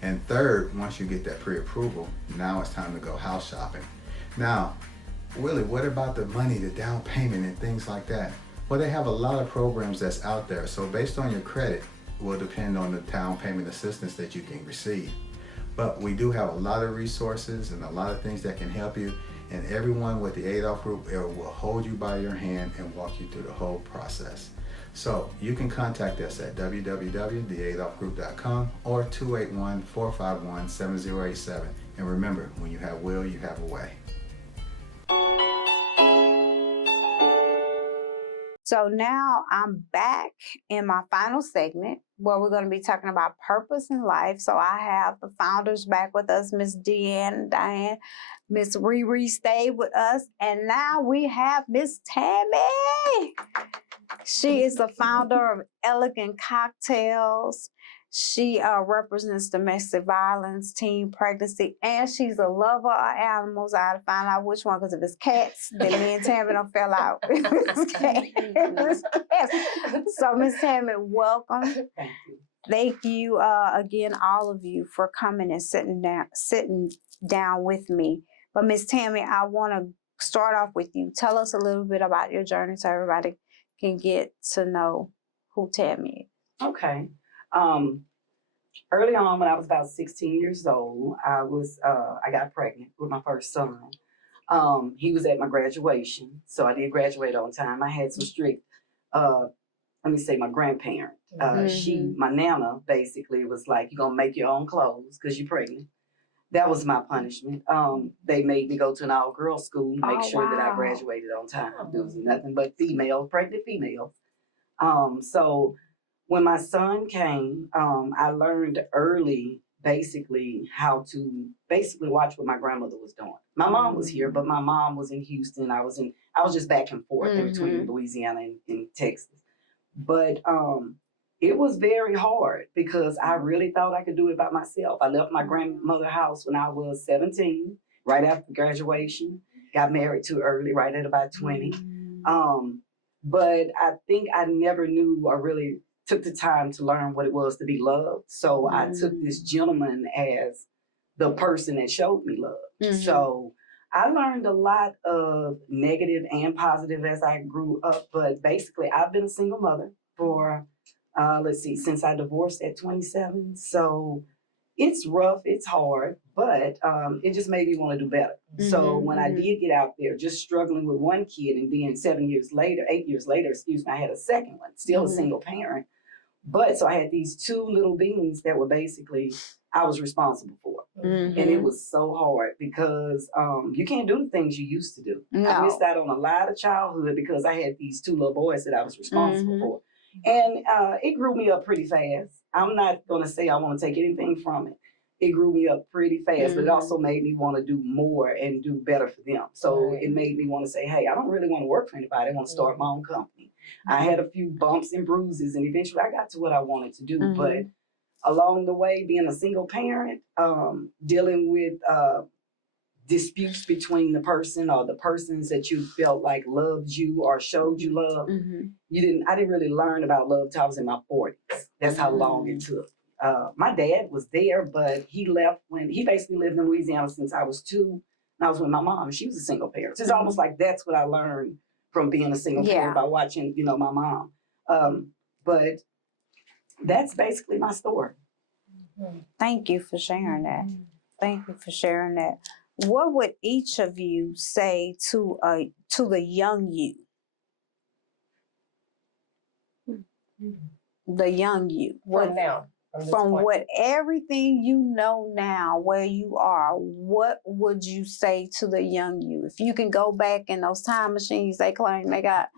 And third, once you get that pre-approval, now it's time to go house shopping. Now, Willie, what about the money, the down payment and things like that? Well, they have a lot of programs that's out there. So based on your credit will depend on the down payment assistance that you can receive. But we do have a lot of resources and a lot of things that can help you. And everyone with the Adolph Group will hold you by your hand and walk you through the whole process. So you can contact us at www.theadolfgroup.com or 281-451-7087. And remember, when you have will, you have a way. So now I'm back in my final segment where we're going to be talking about purpose in life. So I have the founders back with us, Miss Deanne and Diane. Miss Riri stayed with us. And now we have Miss Tammy. She is the founder of Elegant Cocktails. She represents domestic violence, teen pregnancy, and she's a lover of animals. I had to find out which one, because if it's cats, then me and Tammy don't fell out. It's cats. So, Miss Tammy, welcome. Thank you. Thank you again, all of you, for coming and sitting down with me. But Miss Tammy, I want to start off with you. Tell us a little bit about your journey so everybody can get to know who Tammy is. Okay. Early on, when I was about 16 years old, I got pregnant with my first son. He was at my graduation, so I did graduate on time. I had some strict, my grandparent. My nana basically was like, you're gonna make your own clothes because you're pregnant. That was my punishment. They made me go to an all-girls school to make sure that I graduated on time. There was nothing but pregnant females. So when my son came, I learned early basically how to watch what my grandmother was doing. My mom was here, but my mom was in Houston. I was just back and forth in between Louisiana and Texas. But it was very hard because I really thought I could do it by myself. I left my grandmother's house when I was 17, right after graduation. Got married too early, right at about 20. But I think I never knew or really took the time to learn what it was to be loved. So I took this gentleman as the person that showed me love. So I learned a lot of negative and positive as I grew up. But basically, I've been a single mother for, since I divorced at 27. So it's rough, it's hard, but it just made me want to do better. So when I did get out there, just struggling with one kid, and then 8 years later, I had a second one, still a single parent. But so I had these two little beings that were basically, I was responsible for. And it was so hard because you can't do the things you used to do. No. I missed out on a lot of childhood because I had these two little boys that I was responsible for. And it grew me up pretty fast. I'm not going to say I want to take anything from it. It grew me up pretty fast, but it also made me want to do more and do better for them. So it made me want to say, hey, I don't really want to work for anybody. I want to start my own company. I had a few bumps and bruises, and eventually I got to what I wanted to do. But along the way, being a single parent, dealing with disputes between the person or the persons that you felt like loved you or showed you love, I didn't really learn about love till I was in my 40s. That's how long it took. My dad was there, but he left when he basically lived in Louisiana since I was 2. And I was with my mom. She was a single parent. So it's almost like that's what I learned from being a single parent by watching, my mom. But that's basically my story. Thank you for sharing that. Thank you for sharing that. What would each of you say to the young you? The young you. From everything you know now, where you are, what would you say to the young you? If you can go back in those time machines they claim they got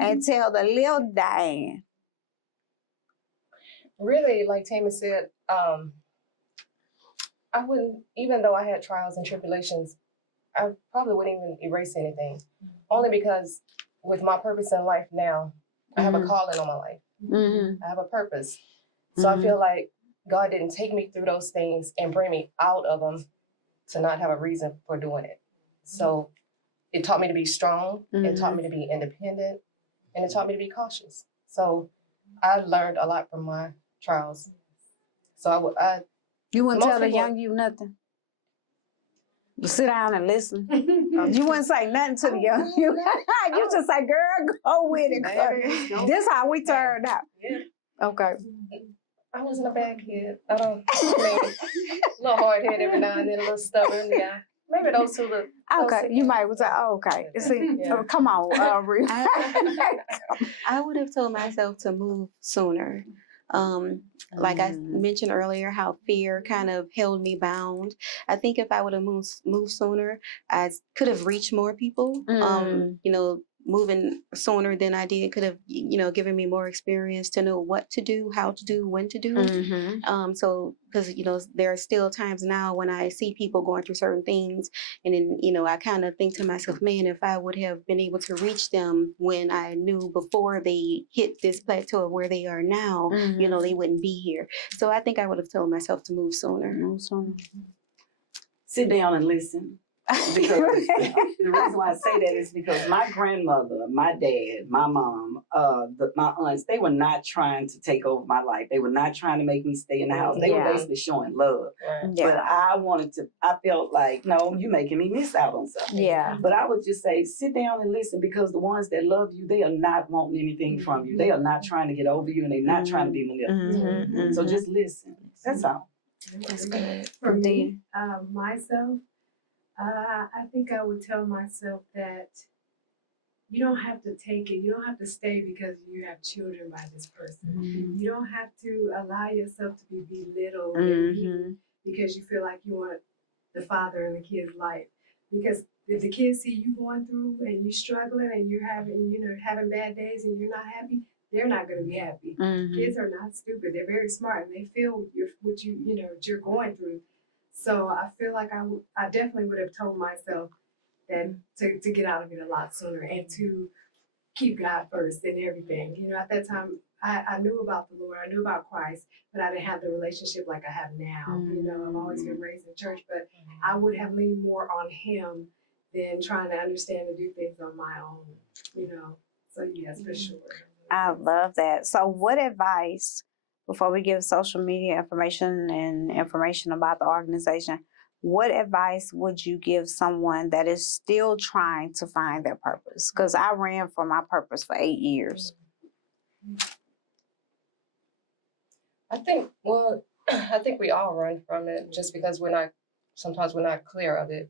and tell the little Diane. Really, like Tammy said, I wouldn't, even though I had trials and tribulations, I probably wouldn't even erase anything. Only because with my purpose in life now, I have a calling on my life. I have a purpose. So I feel like God didn't take me through those things and bring me out of them to not have a reason for doing it. So it taught me to be strong. It taught me to be independent, and it taught me to be cautious. So I learned a lot from my trials. So you wouldn't tell the young you nothing? You sit down and listen. You wouldn't say nothing to the young you. You just say, girl, go with it. This is how we turned out. Okay. I wasn't a bad kid. A little hard-headed every now and then, a little stubborn, yeah. Maybe those two look. Okay, you might was like, oh, okay. See, Yeah. come on, Ruth. I would have told myself to move sooner. Like I mentioned earlier, how fear kind of held me bound. I think if I would have moved sooner, I could have reached more people. You know, moving sooner than I did could have, you know, given me more experience to know what to do, how to do, when to do. So, because, you know, there are still times now when I see people going through certain things, and then, you know, I kind of think to myself, man, if I would have been able to reach them when I knew before they hit this plateau of where they are now, you know, they wouldn't be here. So I think I would have told myself to move sooner. Sit down and listen. Because the reason why I say that is because my grandmother, my dad, my mom, my aunts, they were not trying to take over my life. They were not trying to make me stay in the house. They were basically showing love. But I felt like, no, you're making me miss out on something. But I would just say, sit down and listen, because the ones that love you, they are not wanting anything from you. They are not trying to get over you, and they're not trying to be manipulative. So just listen. That's all. That's good. For me, myself, I think I would tell myself that you don't have to take it. You don't have to stay because you have children by this person. You don't have to allow yourself to be belittled because you feel like you want the father in the kid's life. Because if the kids see you going through and you struggling and you're having, you know, having bad days and you're not happy, they're not going to be happy. Kids are not stupid. They're very smart, and they feel what you're going through. So I feel like I definitely would have told myself that to get out of it a lot sooner and to keep God first in everything. You know, at that time, I knew about the Lord, I knew about Christ, but I didn't have the relationship like I have now. You know, I've always been raised in church, but I would have leaned more on Him than trying to understand and do things on my own. You know, so yes, for sure. I love that. So what advice, before we give social media information and information about the organization, what advice would you give someone that is still trying to find their purpose? Because I ran from my purpose for 8 years. I think we all run from it just because sometimes we're not clear of it.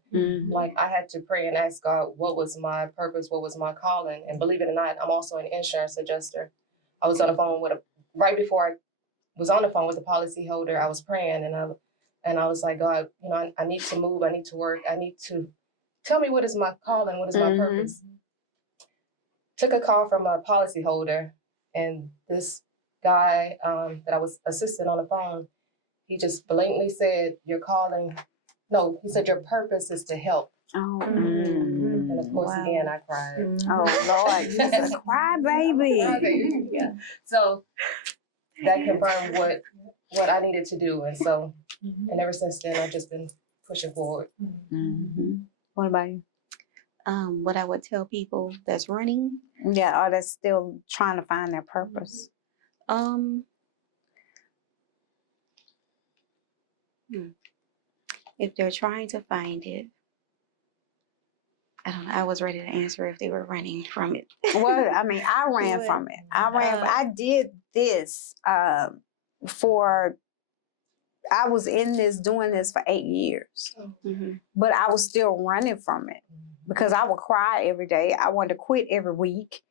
Like I had to pray and ask God, what was my purpose? What was my calling? And believe it or not, I'm also an insurance adjuster. I was on the phone right before I was on the phone with the policy holder. I was praying and I was like, God, you know, I need to move. I need to work. I need to tell me what is my calling? What is my purpose? Took a call from a policy holder, and this guy that I was assisting on the phone, he just blatantly said, your purpose is to help. And of course, again, I cried. Oh, Lord, you're a crybaby. Yeah. So that confirmed what I needed to do. And so, and ever since then, I've just been pushing forward. What about you? What I would tell people that's running. Yeah, or that's still trying to find their purpose. If they're trying to find it, I don't know. I was ready to answer if they were running from it. Well, I mean, I ran from it. I did this I was doing this for 8 years. But I was still running from it because I would cry every day. I wanted to quit every week,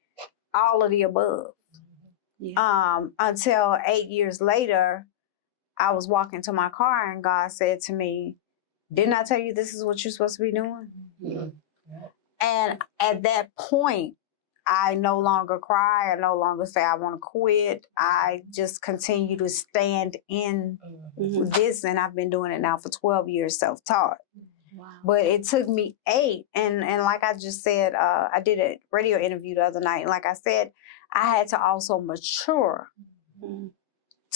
all of the above. Until 8 years later, I was walking to my car and God said to me, didn't I tell you this is what you're supposed to be doing? And at that point, I no longer cry. I no longer say I want to quit. I just continue to stand in this, and I've been doing it now for 12 years, self-taught. But it took me 8, and like I just said, I did a radio interview the other night, and like I said, I had to also mature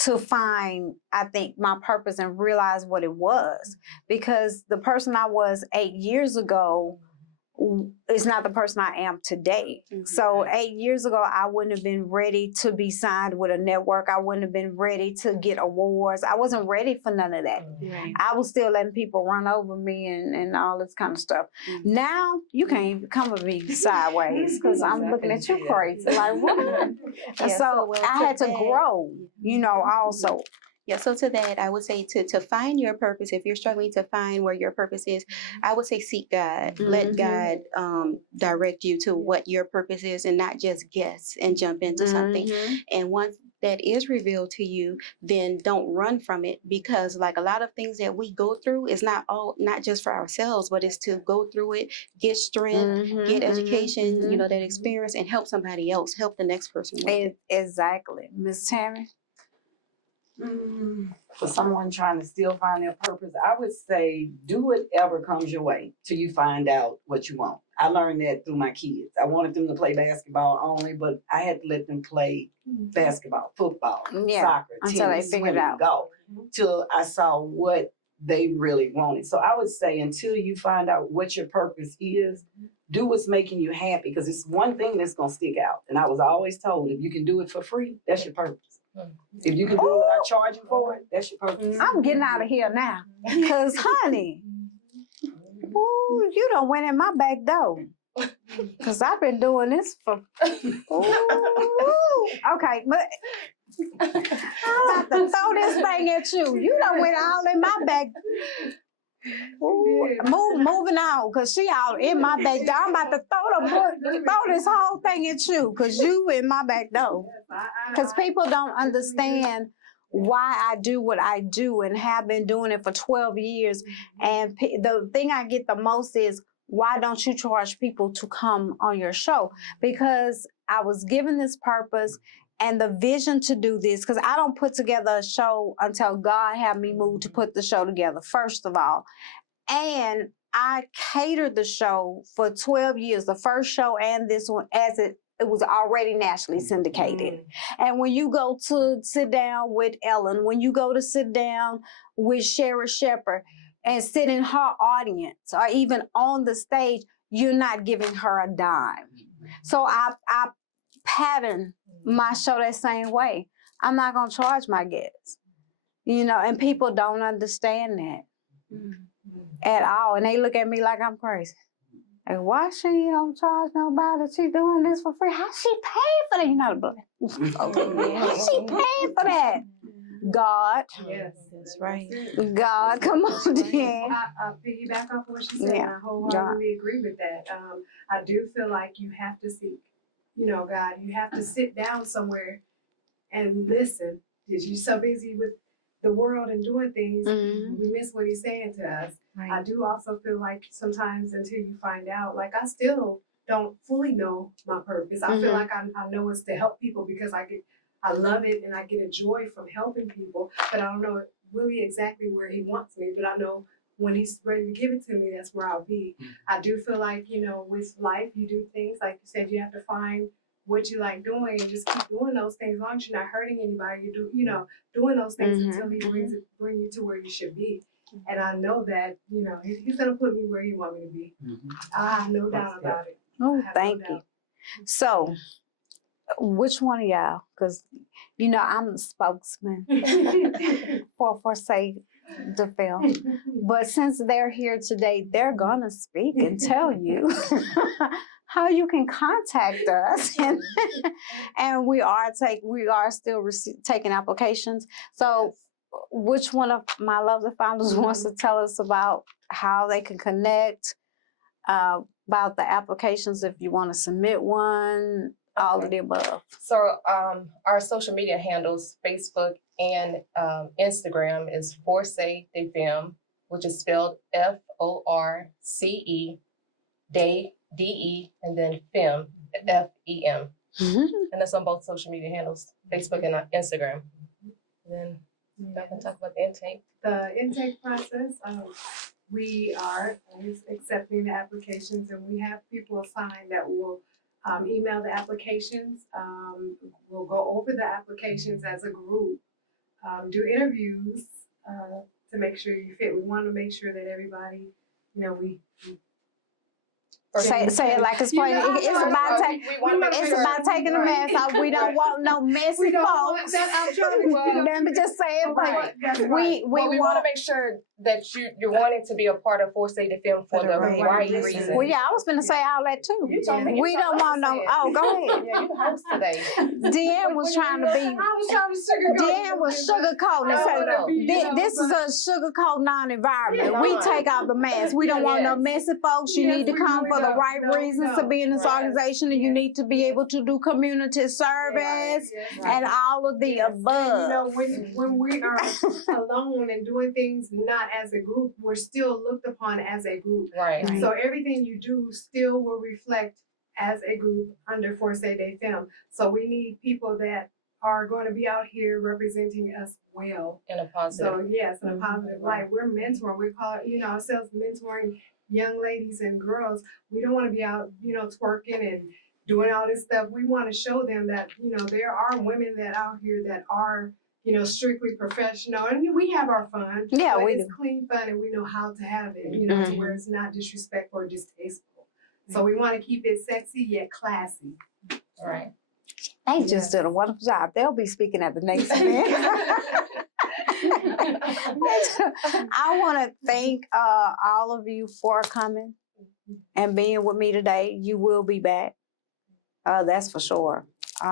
to find, I think, my purpose and realize what it was. Because the person I was 8 years ago is not the person I am today. So 8 years ago, I wouldn't have been ready to be signed with a network. I wouldn't have been ready to get awards. I wasn't ready for none of that. I was still letting people run over me and all this kind of stuff. Now, you can't even come with me sideways because I'm looking at you crazy. Like, what? So I had to grow, also. Yeah, so to that, I would say to find your purpose, if you're struggling to find where your purpose is, I would say seek God. Let God direct you to what your purpose is and not just guess and jump into something. And once that is revealed to you, then don't run from it, because like a lot of things that we go through is not just for ourselves, but it's to go through it, get strength, get education, you know, that experience, and help somebody else, help the next person with it. Exactly. Miss Tammy? For someone trying to still find their purpose, I would say do whatever comes your way till you find out what you want. I learned that through my kids. I wanted them to play basketball only, but I had to let them play basketball, football, soccer, until they tennis, figured swimming, out. golf, till I saw what they really wanted. So I would say until you find out what your purpose is, do what's making you happy, because it's one thing that's going to stick out. And I was always told, if you can do it for free, that's your purpose. If you can do it without charging for it, that's your purpose. I'm getting out of here now. Because, honey, ooh, you done went in my back door. Because I've been doing this for... Ooh. Okay, but... I'm about to throw this thing at you. You done went all in my back. Ooh, moving on, because she all in my back door. I'm about to throw this whole thing at you, because you in my back door. Because people don't understand why I do what I do and have been doing it for 12 years. And the thing I get the most is, why don't you charge people to come on your show? Because I was given this purpose and the vision to do this, because I don't put together a show until God had me move to put the show together, first of all. And I catered the show for 12 years, the first show and this one, as it was already nationally syndicated. And when you go to sit down with Ellen, when you go to sit down with Sherry Shepherd and sit in her audience, or even on the stage, you're not giving her a dime. So I pattern my show that same way. I'm not going to charge my guests. You know, and people don't understand that at all. And they look at me like I'm crazy. Like, why she don't charge nobody? She doing this for free. How she paid for that? You know, how she paid for that? God. Yes, that's right. God, come on, then. I piggyback off what she said, and I wholeheartedly agree with that. I do feel like you have to seek, God. You have to sit down somewhere and listen. Because you're so busy with the world and doing things, we miss what he's saying to us. Right. I do also feel like sometimes until you find out, like I still don't fully know my purpose. I feel like I know it's to help people because I love it and I get a joy from helping people, but I don't know really exactly where he wants me, but I know when he's ready to give it to me, that's where I'll be. I do feel like, with life, you do things, like you said, you have to find what you like doing and just keep doing those things. As long as you're not hurting anybody, you do, doing those things until he bring you to where you should be. And I know that, he's going to put me where you want me to be. I have no doubt about it. Oh, thank you. So, which one of y'all, because, I'm the spokesman for say the film. But since they're here today, they're going to speak and tell you how you can contact us. And we are still taking applications. So which one of my lovely founders wants to tell us about how they can connect, about the applications if you want to submit one, all of the above? So our social media handles, Facebook and Instagram, is Force de Femme, which is spelled FORCE, DE, and then Femme, FEM. And that's on both social media handles, Facebook and Instagram. And then y'all can talk about the intake. The intake process, we are accepting the applications, and we have people assigned that will email the applications. We'll go over the applications as a group, do interviews to make sure you fit. We want to make sure that everybody, we Say it like it's plain. It's about taking the mask off. We don't want no messy folks. Let me just say it plain. We want to make sure that you're wanting to be a part of Force Aid Film for the right reasons. Well, yeah, I was gonna say all that too. We don't want no. Oh, go ahead. Yeah, you host today. Deanne was trying to be. Deanne was sugarcoating. So this is a sugarcoat non-environment. We take off the mask. We don't want no messy folks. You need to come for the right reasons to be in this organization, and you need to be able to do community service and all of the above. You know, when we are alone and doing things not as a group, we're still looked upon as a group. Right. So everything you do still will reflect as a group under Force Aid Film. So we need people that are going to be out here representing us well. In a positive. So yes, in a positive light. We're mentoring. We call it, ourselves mentoring young ladies and girls. We don't want to be out, twerking and doing all this stuff. We want to show them that, there are women that out here that are, strictly professional, and we have our fun. Yeah, but we it's do. clean fun, and we know how to have it, to where it's not disrespectful or distasteful. So we want to keep it sexy yet classy. Right. They just did a wonderful job. They'll be speaking at the next event. I want to thank all of you for coming and being with me today. You will be back. That's for sure.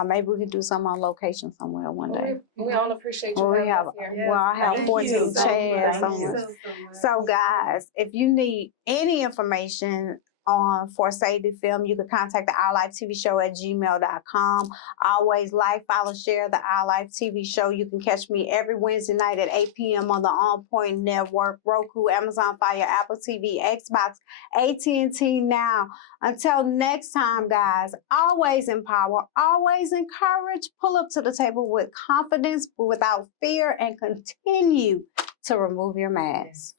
Maybe we could do something on location somewhere one day. We all appreciate you. I have 14 chairs somewhere. So guys, if you need any information on Force Aid Film, you can contact the Our Life TV Show at gmail.com. Always like, follow, share the Our Life TV Show. You can catch me every Wednesday night at 8 p.m. on the OnPoint Network, Roku, Amazon Fire, Apple TV, Xbox, AT&T Now. Until next time, guys, always empower, always encourage, pull up to the table with confidence, without fear, and continue to remove your mask.